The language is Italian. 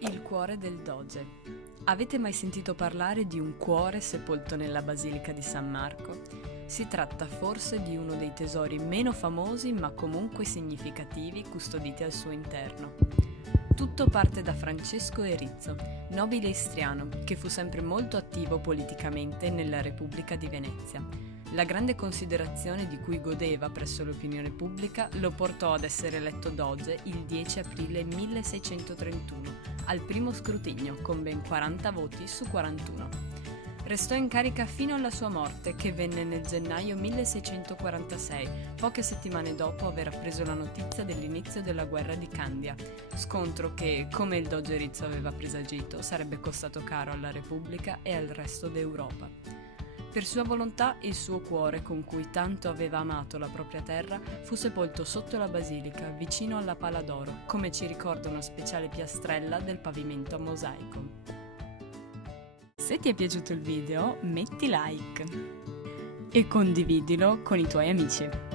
Il cuore del Doge. Avete mai sentito parlare di un cuore sepolto nella Basilica di San Marco? Si tratta forse di uno dei tesori meno famosi ma comunque significativi custoditi al suo interno. Tutto parte da Francesco Erizzo, nobile istriano, che fu sempre molto attivo politicamente nella Repubblica di Venezia. La grande considerazione di cui godeva presso l'opinione pubblica lo portò ad essere eletto doge il 10 aprile 1631, al primo scrutinio, con ben 40 voti su 41. Restò in carica fino alla sua morte, che venne nel gennaio 1646, poche settimane dopo aver appreso la notizia dell'inizio della guerra di Candia, scontro che, come il doge Erizzo aveva presagito, sarebbe costato caro alla Repubblica e al resto d'Europa. Per sua volontà, il suo cuore, con cui tanto aveva amato la propria terra, fu sepolto sotto la basilica, vicino alla Pala d'Oro, come ci ricorda una speciale piastrella del pavimento a mosaico. Se ti è piaciuto il video, metti like e condividilo con i tuoi amici.